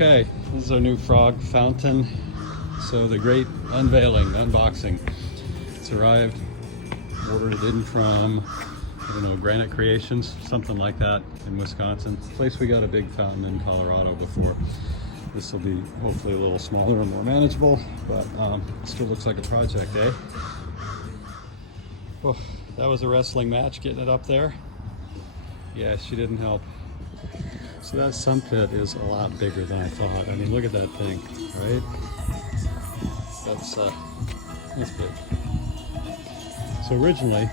Okay, this is our new frog fountain. So the great unveiling, unboxing. It's arrived, ordered it in from, I don't know, Granite Creations, something like that in Wisconsin. Place we got a big fountain in Colorado before. This will be hopefully a little smaller and more manageable, but still looks like a project, eh? Oh, that was a wrestling match, getting it up there. Yeah, she didn't help. So that sump pit is a lot bigger than I thought. I mean, look at that thing, right? That's big. So originally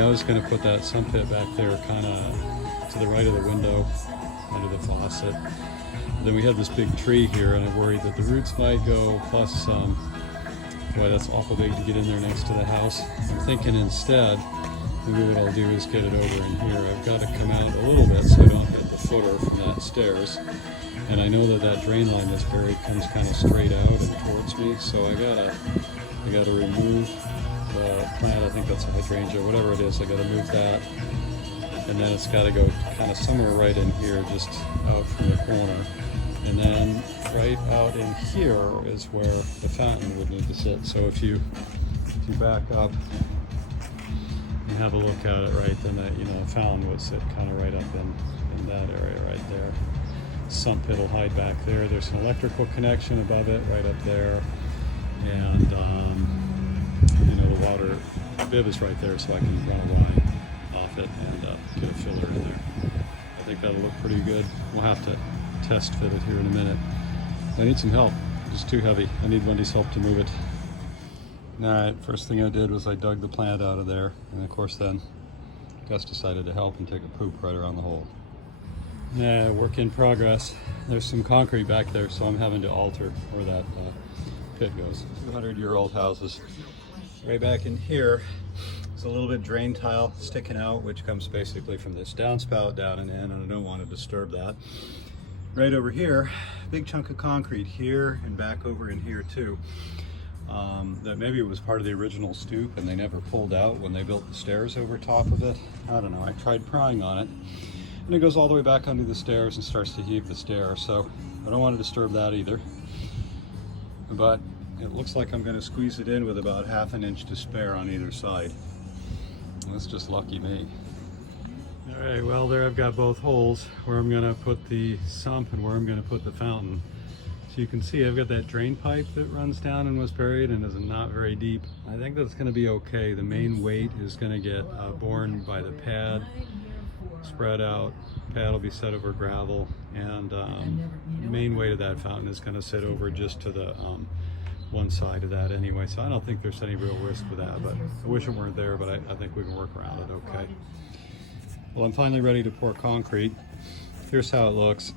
I was going to put that sump pit back there kind of to the right of the window, under the faucet. But then we had this big tree here, and I worried that the roots might go, plus, boy, that's awful big to get in there next to the house. I'm thinking instead, maybe what I'll do is get it over in here. I've got to come out a little bit so I don't hit the footer from that stairs. And I know that that drain line that's buried comes kind of straight out and towards me, so I gotta remove the plant. I think that's a hydrangea, whatever it is. I gotta move that, and then it's got to go kind of somewhere right in here, just out from the corner. And then right out in here is where the fountain would need to sit. So if you back up and have a look at it, right, then that, the fountain would sit kind of right up in that area right there. Sump pit will hide back there. There's an electrical connection above it right up there, and the water bib is right there, so I can run a line off it and get a filler in there. I think that'll look pretty good. We'll have to test fit it here in a minute. I need some help. It's too heavy. I need Wendy's help to move it. Alright, first thing I did was I dug the plant out of there, and of course then Gus decided to help and take a poop right around the hole. Yeah, work in progress. There's some concrete back there, so I'm having to alter where that pit goes. 200-year-old houses. Right back in here, there's a little bit drain tile sticking out, which comes basically from this downspout down and in, and I don't want to disturb that. Right over here, big chunk of concrete here and back over in here too. That maybe it was part of the original stoop and they never pulled out when they built the stairs over top of it. I don't know, I tried prying on it. And it goes all the way back under the stairs and starts to heave the stair, so I don't want to disturb that either. But it looks like I'm going to squeeze it in with about ½ an inch to spare on either side. That's just lucky me. Alright, well there I've got both holes where I'm going to put the sump and where I'm going to put the fountain. So you can see I've got that drain pipe that runs down and was buried and is not very deep. I think that's going to be okay. The main weight is going to get borne by the pad, spread out. Pad will be set over gravel, and the main weight of that fountain is going to sit over just to the one side of that anyway. So I don't think there's any real risk with that, but I wish it weren't there, but I think we can work around it okay. Well, I'm finally ready to pour concrete. Here's how it looks.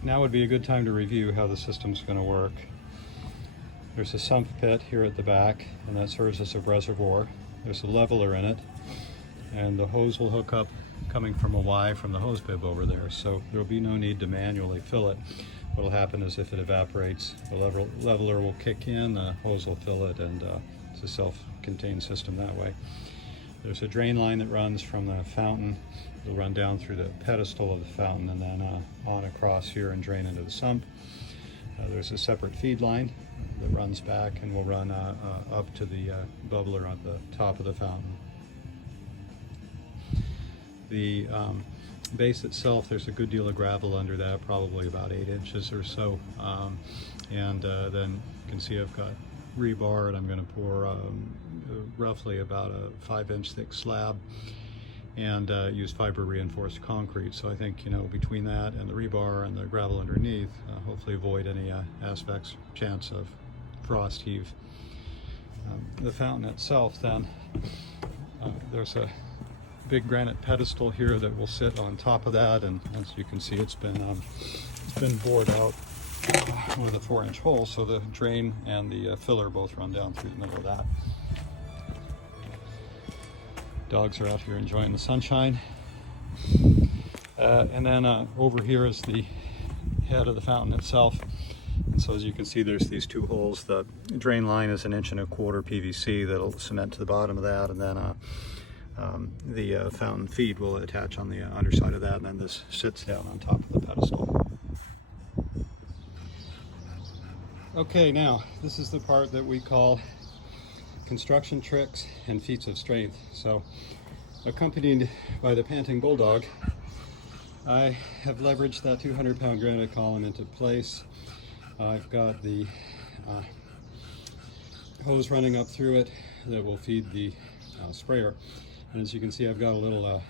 Now would be a good time to review how the system's going to work. There's a sump pit here at the back, and that serves as a reservoir. There's a leveler in it, and the hose will hook up coming from a Y from the hose bib over there, so there will be no need to manually fill it. What will happen is if it evaporates, the leveler will kick in, the hose will fill it, and it's a self-contained system that way. There's a drain line that runs from the fountain. It'll run down through the pedestal of the fountain and then on across here and drain into the sump. There's a separate feed line that runs back and will run up to the bubbler on the top of the fountain. The base itself, there's a good deal of gravel under that, probably about 8 inches or so. Then you can see I've got rebar, and I'm going to pour roughly about a 5-inch thick slab and use fiber reinforced concrete. So I think, between that and the rebar and the gravel underneath, hopefully avoid any chance of frost heave. The fountain itself then, there's a big granite pedestal here that will sit on top of that, and as you can see it's been bored out with a 4-inch hole, so the drain and the filler both run down through the middle of that. Dogs are out here enjoying the sunshine. And then over here is the head of the fountain itself. And so as you can see, there's these 2 holes. The drain line is 1.25 inches PVC that'll cement to the bottom of that, and then the fountain feed will attach on the underside of that, and then this sits down on top of the pedestal. Okay, now this is the part that we call construction tricks and feats of strength. So, accompanied by the panting bulldog, I have leveraged that 200-pound granite column into place. I've got the hose running up through it that will feed the sprayer. And as you can see, I've got a little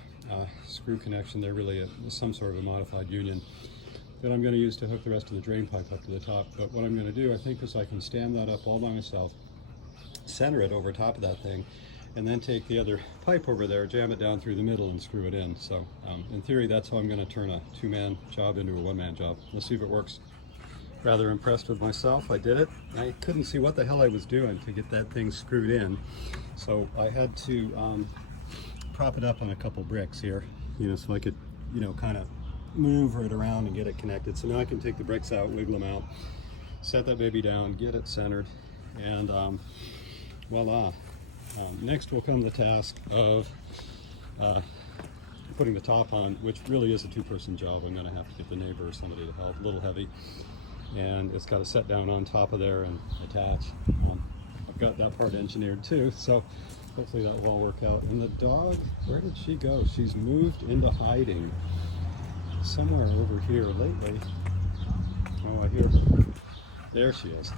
screw connection there, really some sort of a modified union that I'm going to use to hook the rest of the drain pipe up to the top. But what I'm going to do, I think, is I can stand that up all by myself, center it over top of that thing, and then take the other pipe over there, jam it down through the middle, and screw it in. So in theory, that's how I'm going to turn a two-man job into a one-man job. Let's see if it works. Rather impressed with myself. I did it. I couldn't see what the hell I was doing to get that thing screwed in, so I had to prop it up on a couple bricks here, so I could, kind of move it around and get it connected. So now I can take the bricks out, wiggle them out, set that baby down, get it centered, and voila. Next will come the task of putting the top on, which really is a two-person job. I'm going to have to get the neighbor or somebody to help. A little heavy, and it's got to set down on top of there and attach. I've got that part engineered too, so hopefully that will all work out. And the dog, where did she go? She's moved into hiding somewhere over here lately. Oh, I hear her. There she is.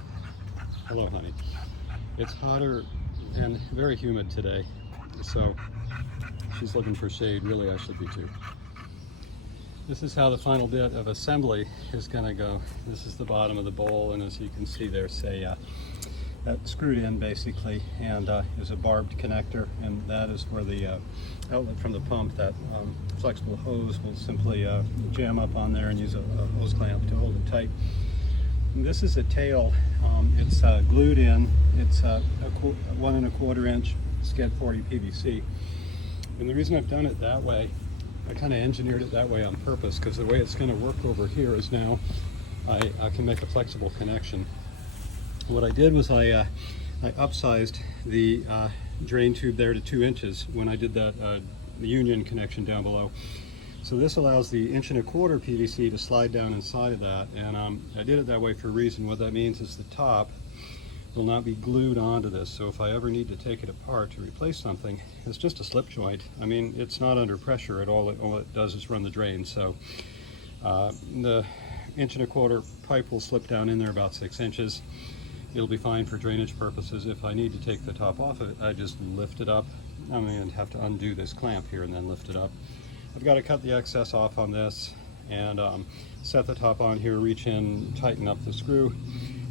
Hello, honey. It's hotter and very humid today, so she's looking for shade. Really, I should be too. This is how the final bit of assembly is going to go. This is the bottom of the bowl, and as you can see, there's that screwed in basically, and is a barbed connector, and that is where the outlet from the pump, that flexible hose, will simply jam up on there and use a hose clamp to hold it tight. And this is a tail. It's glued in. It's 1 1/4 inch Sked 40 PVC, and the reason I've done it that way, I kind of engineered it that way on purpose, because the way it's going to work over here is now I can make a flexible connection. What I did was I upsized the drain tube there to 2 inches when I did that the union connection down below. So this allows the 1 1/4 inch PVC to slide down inside of that, and I did it that way for a reason. What that means is the top will not be glued onto this, so if I ever need to take it apart to replace something, it's just a slip joint. I mean, it's not under pressure at all. All it does is run the drain. So the 1 1/4 inch pipe will slip down in there about 6 inches. It'll be fine for drainage purposes. If I need to take the top off of it, I just lift it up. I'm going to have to undo this clamp here and then lift it up. I've got to cut the excess off on this and set the top on here, reach in, tighten up the screw,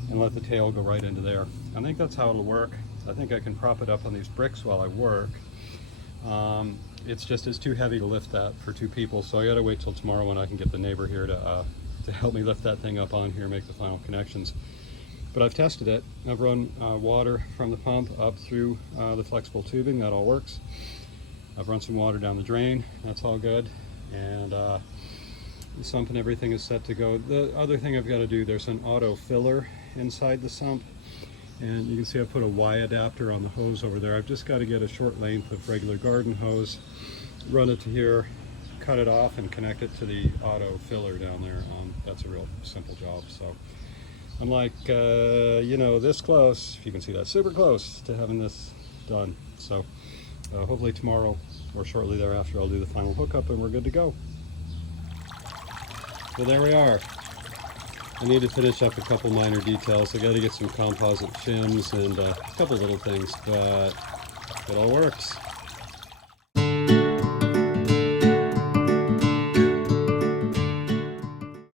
and let the tail go right into there. I think that's how it'll work. I think I can prop it up on these bricks while I work. It's too heavy to lift that for 2 people, so I got to wait till tomorrow when I can get the neighbor here to help me lift that thing up on here, make the final connections. But I've tested it. I've run water from the pump up through the flexible tubing. That all works. I've run some water down the drain. That's all good. And the sump and everything is set to go. The other thing I've got to do, there's an auto filler inside the sump. And you can see I put a Y adapter on the hose over there. I've just got to get a short length of regular garden hose, run it to here, cut it off, and connect it to the auto filler down there. That's a real simple job. So I'm like, this close, if you can see that, super close to having this done. So hopefully tomorrow or shortly thereafter I'll do the final hookup and we're good to go. So there we are. I need to finish up a couple minor details. I got to get some composite shims and a couple little things, but it all works.